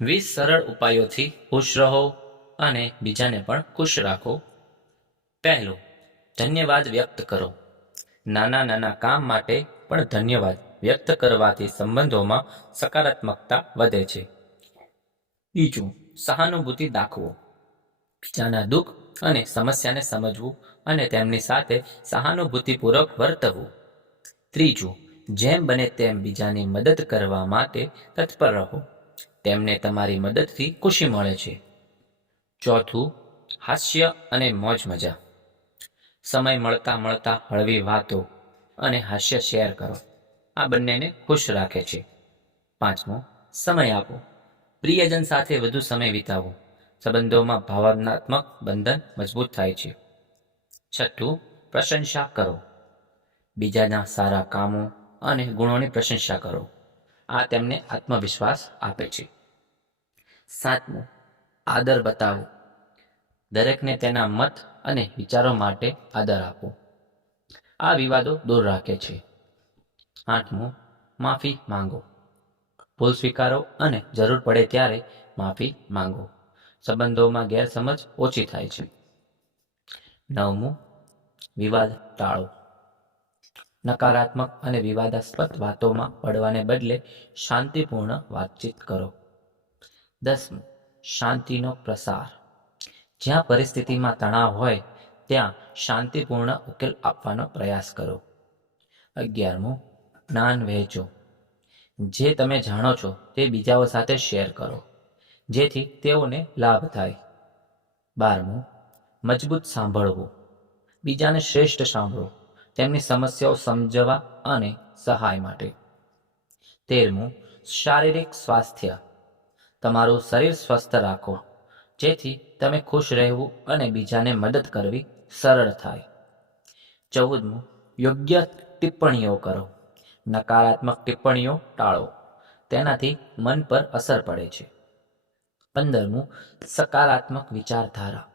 વીસ સરળ ઉપાયોથી ખુશ રહો અને બીજાને પણ ખુશ રાખો. પહેલું, ધન્યવાદ વ્યક્ત કરો. નાના નાના કામ માટે પણ ધન્યવાદ વ્યક્ત કરવાથી સંબંધોમાં સકારાત્મકતા વધે છે. બીજું, સહાનુભૂતિ દાખવો. બીજાના દુઃખ અને સમસ્યાને સમજવું અને તેમની સાથે સહાનુભૂતિપૂર્વક વર્તવું. ત્રીજું, જેમ બને તેમ બીજાની મદદ કરવા માટે તત્પર રહો. તેમને તમારી મદદથી ખુશી મળે છે. ચોથું, હાસ્ય અને મોજ મજા. સમય મળતા મળતા હળવી વાતો અને હાસ્ય શેર કરો. આ બંનેને ખુશ રાખે છે. પાંચમો, સમય આપો. પ્રિયજન સાથે વધુ સમય વિતાવો. સંબંધોમાં ભાવનાત્મક બંધન મજબૂત થાય છે. છઠ્ઠું, પ્રશંસા કરો. બીજાના સારા કામો અને ગુણોની પ્રશંસા કરો. આ તેમને આત્મવિશ્વાસ આપે છે. સાતમું. આદર બતાવો. દરેકને તેના મત અને વિચારો માટે આદર આપો. આ વિવાદો દૂર રાખે છે. આઠમું, માફી માંગો. ભૂલ સ્વીકારો અને જરૂર પડે ત્યારે માફી માંગો. સંબંધોમાં ગેરસમજ ઓછી થાય છે. નવમું, વિવાદ ટાળો. નકારાત્મક અને વિવાદાસ્પદ વાતોમાં પડવાને બદલે શાંતિપૂર્ણ વાતચીત કરો. દસમું શાંતિનો પ્રસાર. જ્યાં પરિસ્થિતિમાં તણાવ હોય, ત્યાં શાંતિપૂર્ણ ઉકેલ આપવાનો પ્રયાસ કરો. અગિયારમું, જ્ઞાન વહેંચો. જે તમે જાણો છો, તે બીજાઓ સાથે શેર કરો, જેથી તેઓને લાભ થાય. બારમું, મજબૂત સાંભળવું. બીજાને શ્રેષ્ઠ સાંભળો, તેમની સમસ્યાઓ સમજવા અને સહાય માટે. તેરમું, શારીરિક સ્વાસ્થ્ય. તમારું શરીર સ્વસ્થ રાખો. જેથી તમે ખુશ રહેવું અને બીજાને મદદ કરવી સરળ થાય. ચૌદમું, યોગ્ય ટિપ્પણીઓ કરો. નકારાત્મક ટિપ્પણીઓ ટાળો. તેનાથી મન પર અસર પડે છે. પંદરમું, સકારાત્મક વિચારધારા.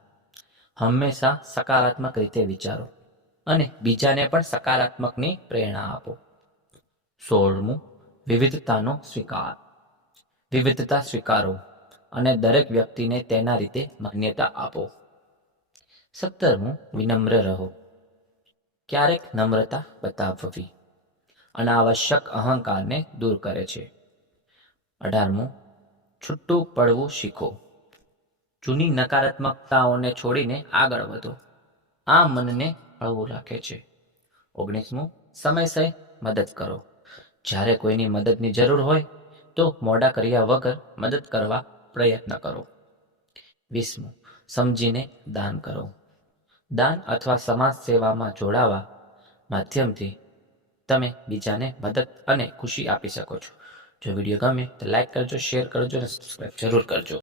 હંમેશા સકારાત્મક રીતે વિચારો અને બીજાને પણ સકારાત્મકની પ્રેરણા આપો. સોળમું, વિવિધતાનો સ્વીકાર. વિવિધતા સ્વીકારો અને દરેક વ્યક્તિને તેના રીતે માન્યતા આપો. સત્તરમું વિનમ્ર રહો. ક્યારેક નમ્રતા બતાવવી અનાવશ્યક અહંકારને દૂર કરે છે. અઢારમું છૂટું પડવું શીખો. જૂની નકારાત્મકતાઓને છોડીને આગળ વધો. આ મનને હળવું રાખે છે. ઓગણીસમું, સમયસર મદદ કરો. જ્યારે કોઈની મદદની જરૂર હોય તો મોડા કર્યા વગર મદદ કરવા પ્રયત્ન કરો. વીસમું સમજીને દાન કરો. દાન અથવા સમાજ સેવામાં જોડાવા માધ્યમથી તમે બીજાને મદદ અને ખુશી આપી શકો છો. જો વીડિયો ગમે તો લાઇક કરજો, શેર કરજો અને સબસ્ક્રાઈબ જરૂર કરજો.